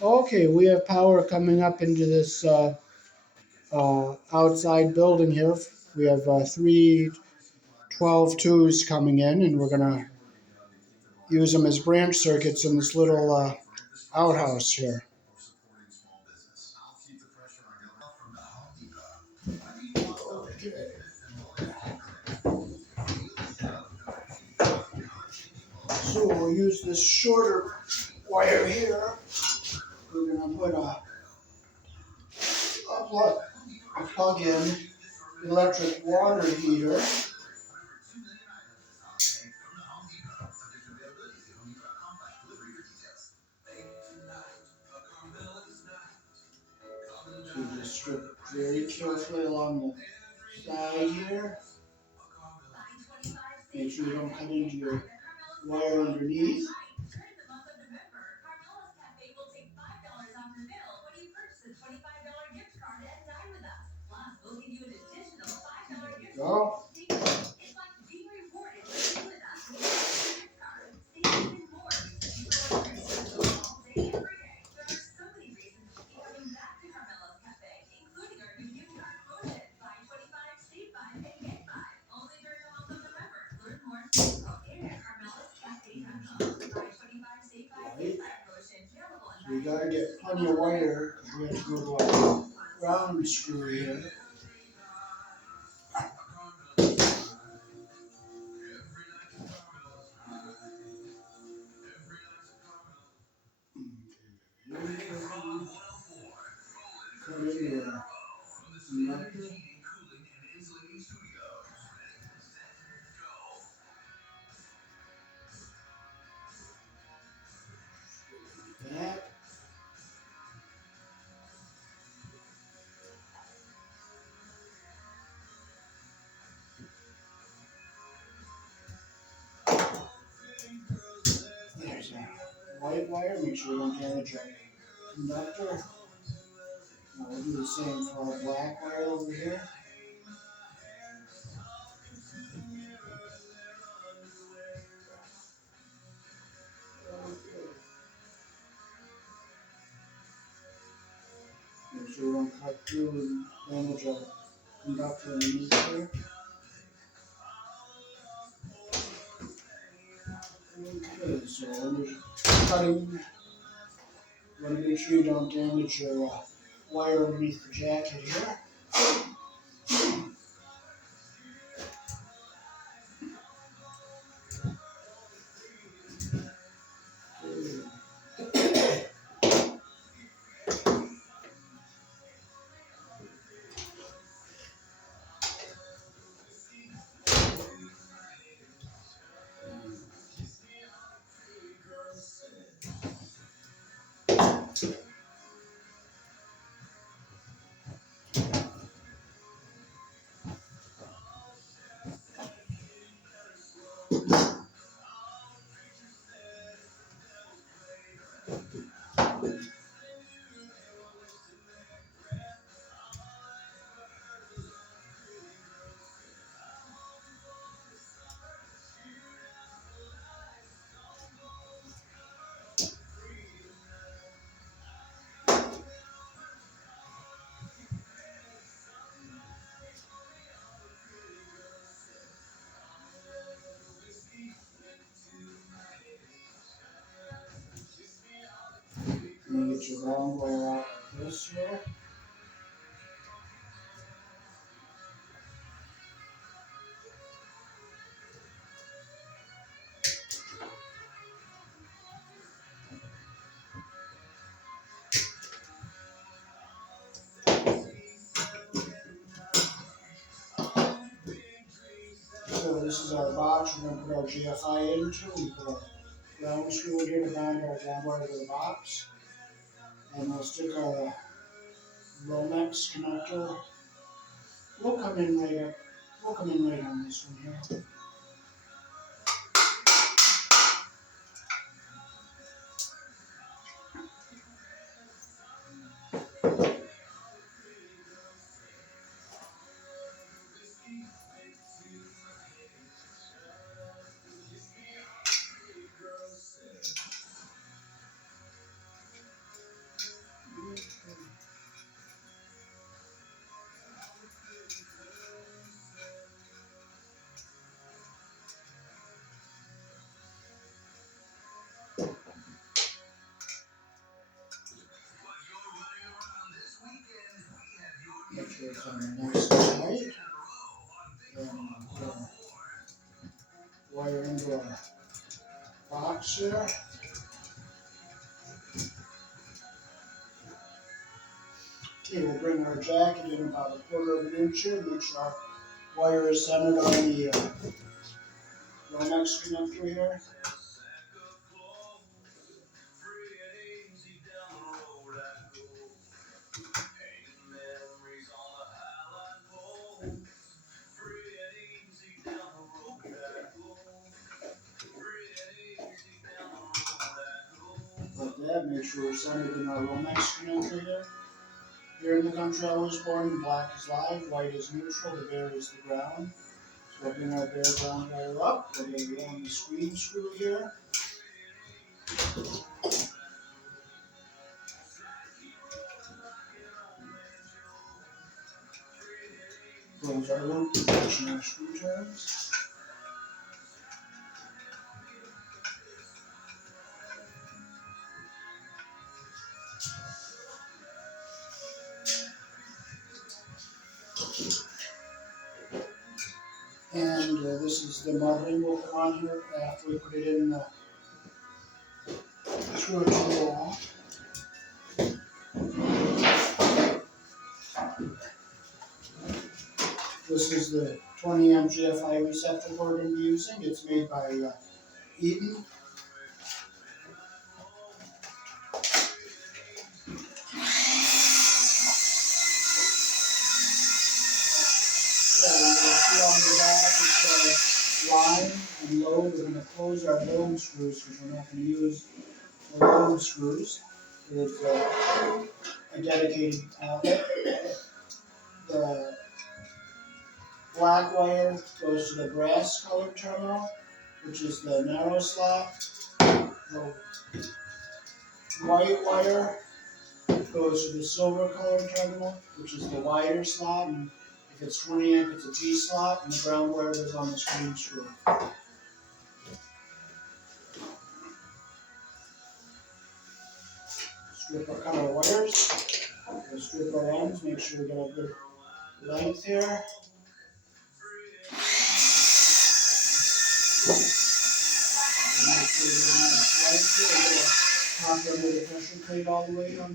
Okay, we have power coming up into this outside building here. We have three 12 2s coming in, and we're going to use them as branch circuits in this little outhouse here. Okay. So we'll use this shorter wire here. We're going to put a plug-in electric water heater. So you just strip very carefully along the side here. Make sure you don't cut into your wire underneath. Go. Right. So we gotta get plenty of wire because we have to go to a ground screw here. Cut into a conductor. That. There's a white wire. Make sure we don't damage our conductor. Now we'll do the same for our black wire over here. Make sure we don't cut through and damage our conductor underneath here. Okay, so when you're cutting, you want to make sure you don't damage your wire underneath the jacket here. And then get your round wire out like this here. So this is our box we're going to put our GFI into. We put a ground screw in here to bind our ground wire to the box. And we'll stick our Romex connector. We'll come in right up. We'll come in right on this one here. it's nice and tight. And wire into our box here. Okay, we'll bring our jacket in about a quarter of an inch here. Make sure our wire is centered on the Romex connector here. Like that, make sure we're centered in our Romex connector here. Here in the country I was born, black is live, white is neutral, the bear is the ground. So we'll bring our bear ground wire up, we're going to go on the screen screw here. Close our loop, position our screw turns. And this is the muddling will come on here after we put it in the screw it to the wall. This is the 20 amp GFI receptacle we're going to be using. It's made by Eaton. On the back, it's line and load. We're going to close our load screws because we're not going to use the load screws. It's a dedicated outlet. The black wire goes to the brass colored terminal, which is the narrow slot. The white wire goes to the silver colored terminal, which is the wider slot. And if it's 20 amp, it's a T slot, and the ground wire goes on the screen screw. Strip our cover wires. We'll strip our ends, make sure we get a good length here. Make sure we get a nice length here. We'll top under the pressure plate all the way on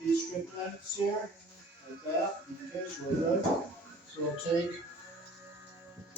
these strip lengths here, like that. Okay, so we're good. So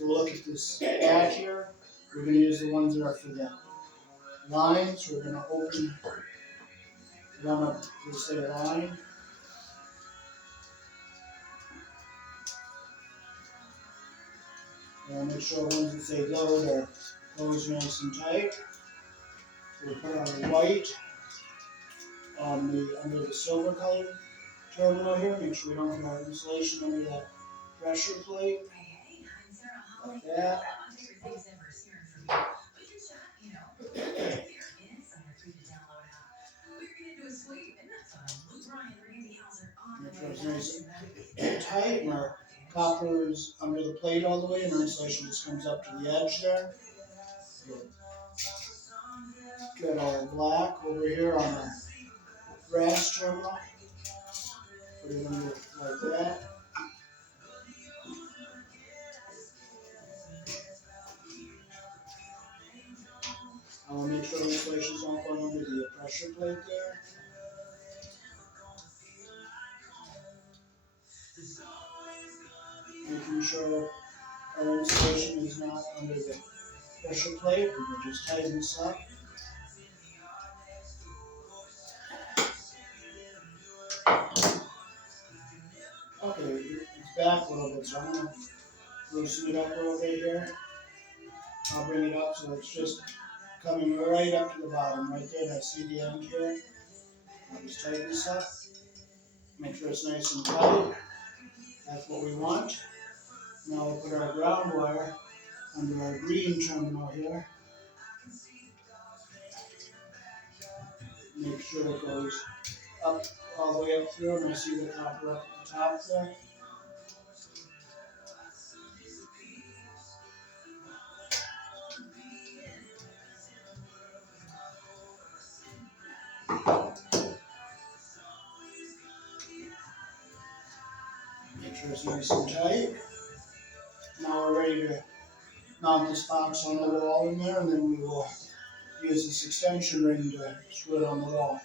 we'll look at this back here. We're going to use the ones that are for the lines. We're going to open one up to say line. And make sure ones that say load are closed nice and tight. We'll put our white on under the silver colored terminal here. Make sure we don't get our insulation under that pressure plate. Like that. Make sure it's nice and tight, and our copper is under the plate all the way, and our insulation just comes up to the edge there. Get our black over here on our brass terminal. Put it under like that. I want to make sure the insulation is not going under the pressure plate there. Making sure our insulation is not under the pressure plate. We will just tighten this up. Okay, it's back a little bit, so I'm going to loosen it up a little bit here. I'll bring it up so it's just coming right up to the bottom, right there. That's the end here. I'll just tighten this up. Make sure it's nice and tight. That's what we want. Now we'll put our ground wire under our green terminal here. Make sure it goes up all the way up through, and I see the copper up at the top there. Make Make sure it's nice and tight. Now we're ready to mount this box on the wall in there, and then we will use this extension ring to screw it on the wall.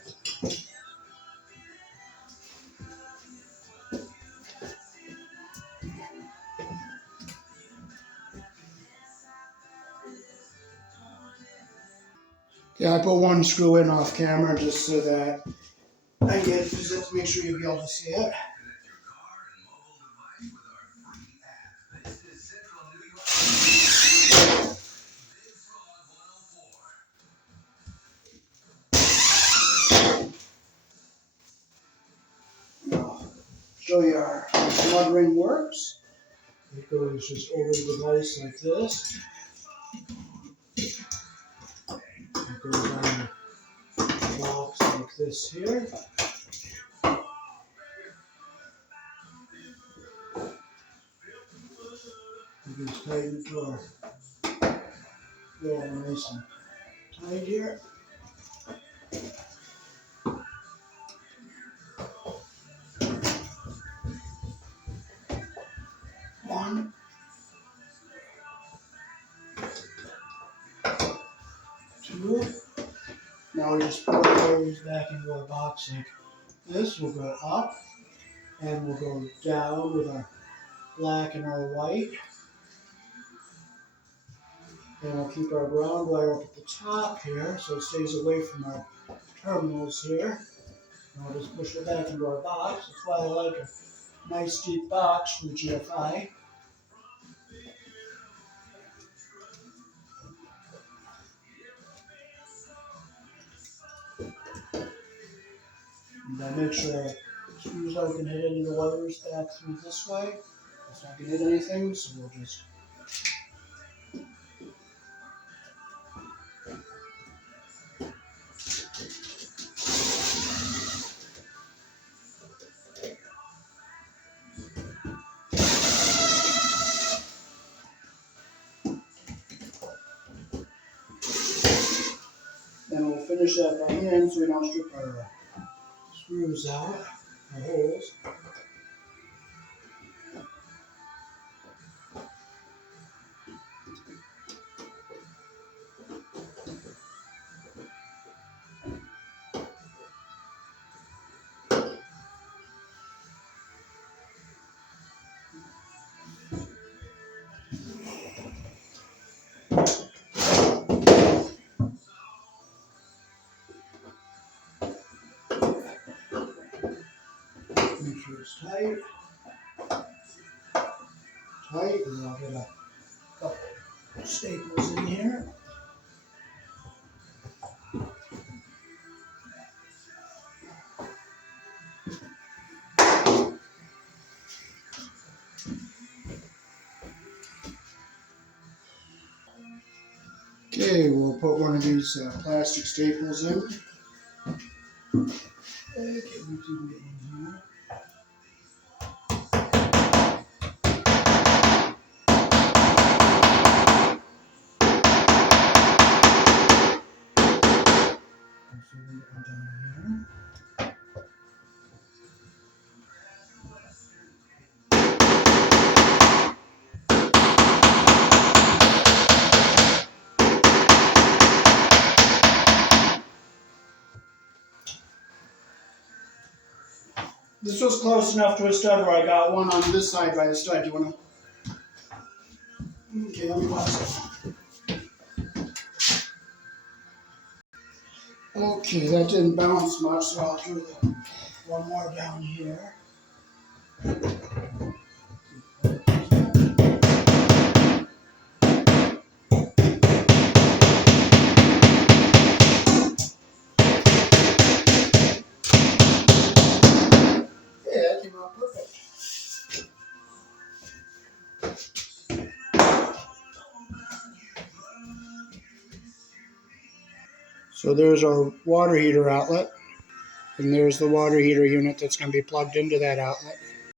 Yeah, I put one screw in off camera just so that I get to make sure you'll be able to see it. Now, show you how the mud ring works. It goes just over the device like this. It goes on the box like this here. You just tighten it to our wall nice and tight here. One, two. Now we just put those back into our box like this. We'll go up and we'll go down with our black and our white. And we'll keep our ground wire up at the top here so it stays away from our terminals here. And we'll just push it back into our box. That's why I like a nice deep box from GFI. And then make sure our screws aren't going to hit any of the wires back through this way. It's not going to hit anything, so we'll just then we'll finish that by hand so we don't strip our screws out, our holes. Make sure it's tight. Tight, and I'll get a couple staples in here. Okay, we'll put one of these plastic staples in. Okay, we can get in here. This was close enough to a stud where I got one on this side by the stud. Do you want to? Okay, let me pause it. Okay, that didn't bounce much, so I'll do one more down here. So there's our water heater outlet, and there's the water heater unit that's going to be plugged into that outlet.